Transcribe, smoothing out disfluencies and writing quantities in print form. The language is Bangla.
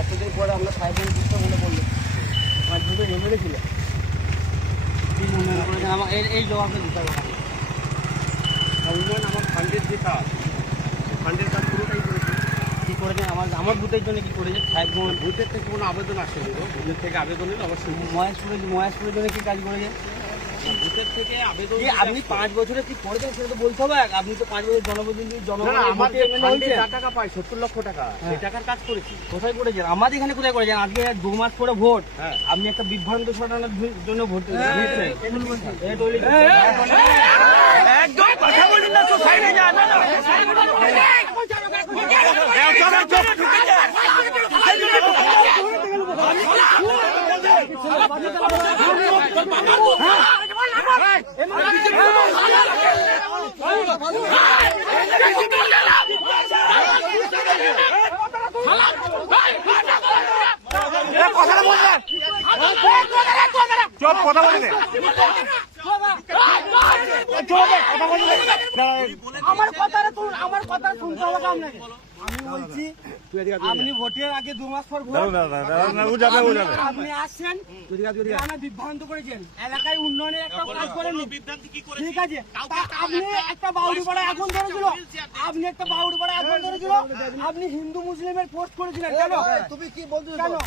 এতদিন পরে আমরা সাইকেল দিতে মনে পড়লো আমার দুটো এমএলএ ছিল আমার এই জবাবটা দিতে হবে। উন্নয়ন আমার ফান্ডের যে কাজ, ফান্ডের কাজ পুরোটাই করেছে। কী করেছে আমার বুথের জন্য কী করেছে? বুথের থেকে কোনো আবেদন আসেনি, বুথের থেকে আবেদন এলে অবশ্যই মহেশপুরের জন্য কী কাজ করেছে? বুথের থেকে আবেদন। আপনি 5 বছরে কি করেছেন সেটা তো বলতে হবে। আপনি তো 5 বছর জনপ্রতিনিধি টাকা পাই 70 লক্ষ টাকা, সেই টাকার কাজ করেছি। কোথায় করেছেন? আমাদের এখানে কোথায় করেছেন? আজকে 2 মাস পরে ভোট, আপনি একটা বিভ্রান্ত ছড়ানোর জন্য ভোট একদম কথা বলুন না, তো সাইডে যান না। আমার কথা শুনতে হবে আপনাকে। আমি বলছি আপনি ভোটের আগে 2 মাস পর আপনি আসছেন, বিভ্রান্ত করেছেন, এলাকায় উন্নয়নের একটা কাজ করেন। ঠিক আছে, আপনি একটা বাউরিপাড়া আগুন ধরেছিল, আপনি হিন্দু মুসলিমের পোস্ট করেছিলেন কেন? তুমি কি বলছো? চলো